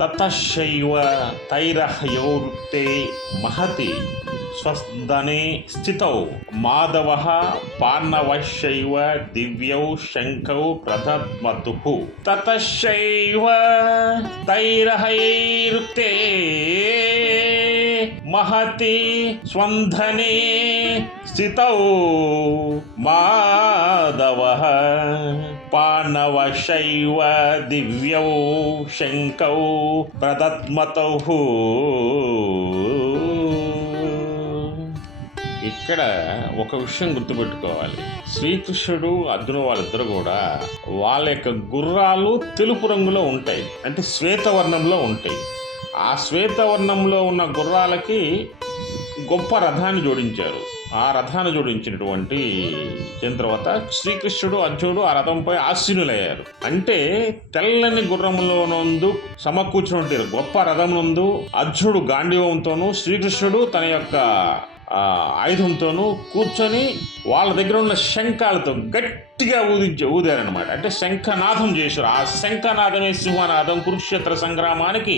తతశైవ తైరహయోరుక్తే మహతి స్వస్దనే స్థితౌ మాధవః పార్ణవశైవ దివ్యౌ శంఖౌ ప్రదద్మతుః తతశైవ తైరహైరుక్తే మహతి స్వంధనే స్థితౌ మాధవః పార్ణవశైవ దివ్యౌ శంఖౌ ప్రదద్మతౌ. ఇక్కడ ఒక విషయం గుర్తుపెట్టుకోవాలి. శ్రీకృష్ణుడు అర్జునుడు వాళ్ళిద్దరు కూడా వాళ్ళ యొక్క గుర్రాలు తెలుపు రంగులో ఉంటాయి, అంటే శ్వేతవర్ణంలో ఉంటాయి. ఆ శ్వేతవర్ణంలో ఉన్న గుర్రాలకి గొప్ప రథాన్ని జోడించారు. ఆ రథాన్ని జోడించినటువంటి తర్వాత శ్రీకృష్ణుడు అర్జునుడు ఆ రథంపై ఆసీనులయ్యారు. అంటే తెల్లని గుర్రంలోనందు సమకూర్చినటువంటి గొప్ప రథం నందు అర్జునుడు గాంధీవంతోనూ శ్రీకృష్ణుడు తన యొక్క ఆయుధంతోనూ కూర్చొని వాళ్ళ దగ్గర ఉన్న శంఖాలతో గట్టిగా ఊదారనమాట. అంటే శంఖనాదం చేశారు. ఆ శంఖనాదమే సింహనాదం కురుక్షేత్ర సంగ్రామానికి